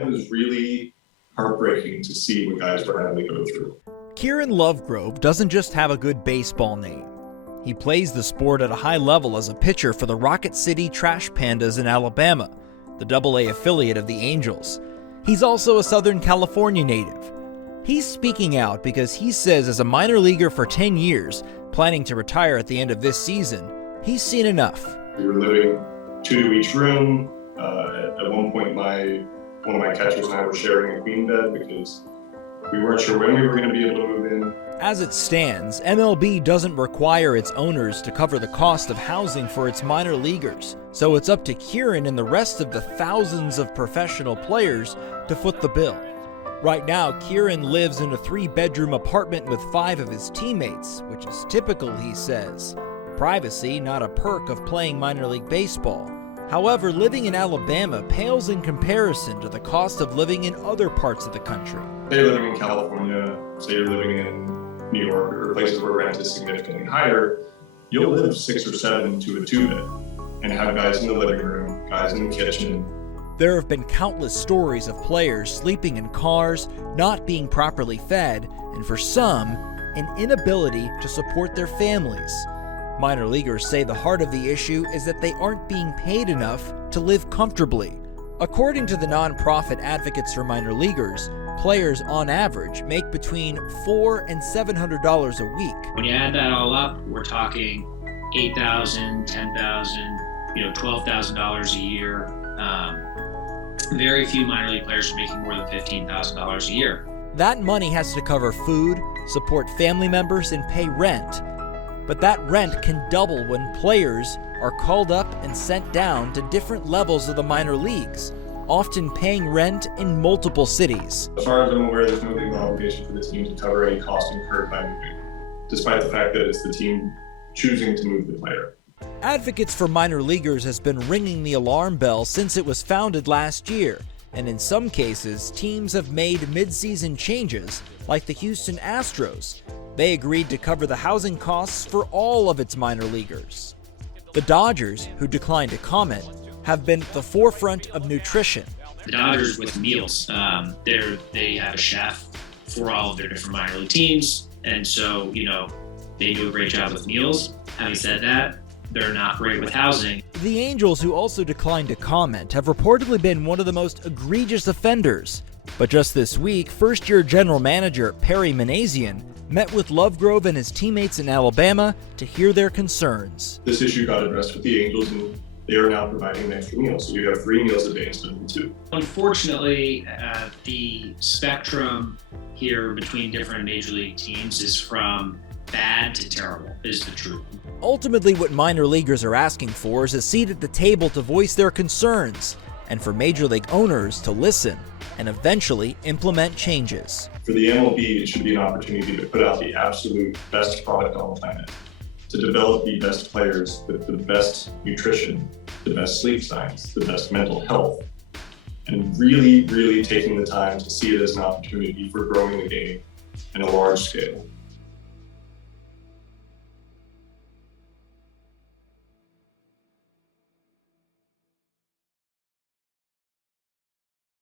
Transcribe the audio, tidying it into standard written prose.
It was really heartbreaking to see what guys were having to go through. Kieran Lovegrove doesn't just have a good baseball name. He plays the sport at a high level as a pitcher for the Rocket City Trash Pandas in Alabama, the AA affiliate of the Angels. He's also a Southern California native. He's speaking out because he says as a minor leaguer for 10 years, planning to retire at the end of this season, he's seen enough. We were living 2 to each room. At one point, one of my catchers and I were sharing a queen bed because we weren't sure when we were going to be able to move in. As it stands, MLB doesn't require its owners to cover the cost of housing for its minor leaguers, so it's up to Kieran and the rest of the thousands of professional players to foot the bill. Right now, Kieran lives in a 3-bedroom apartment with 5 of his teammates, which is typical, he says. Privacy, not a perk of playing minor league baseball. However, living in Alabama pales in comparison to the cost of living in other parts of the country. Say you're living in California, say you're living in New York, or places where rent is significantly higher, you'll live 6 or 7 to a 2-bed and have guys in the living room, guys in the kitchen. There have been countless stories of players sleeping in cars, not being properly fed, and for some, an inability to support their families. Minor leaguers say the heart of the issue is that they aren't being paid enough to live comfortably. According to the nonprofit Advocates for Minor Leaguers, players on average make between $400 and $700 a week. When you add that all up, we're talking $8,000, $10,000, $12,000 a year. Very few minor league players are making more than $15,000 a year. That money has to cover food, support family members, and pay rent. But that rent can double when players are called up and sent down to different levels of the minor leagues, often paying rent in multiple cities. As far as I'm aware, there's no legal obligation for the team to cover any cost incurred by moving, despite the fact that it's the team choosing to move the player. Advocates for Minor Leaguers has been ringing the alarm bell since it was founded last year, and in some cases, teams have made mid-season changes, like the Houston Astros. They agreed to cover the housing costs for all of its minor leaguers. The Dodgers, who declined to comment, have been at the forefront of nutrition. The Dodgers with meals, they have a chef for all of their different minor league teams, and so, they do a great job with meals. Having said that, they're not great with housing. The Angels, who also declined to comment, have reportedly been one of the most egregious offenders. But just this week, first-year general manager Perry Manazian met with Lovegrove and his teammates in Alabama to hear their concerns. This issue got addressed with the Angels, and they are now providing an extra meal, so you have 3 meals a day instead of 2. Unfortunately, the spectrum here between different major league teams is from bad to terrible, is the truth. Ultimately, what minor leaguers are asking for is a seat at the table to voice their concerns, and for major league owners to listen and eventually implement changes. For the MLB, it should be an opportunity to put out the absolute best product on the planet, to develop the best players with the best nutrition, the best sleep science, the best mental health, and really, really taking the time to see it as an opportunity for growing the game in a large scale.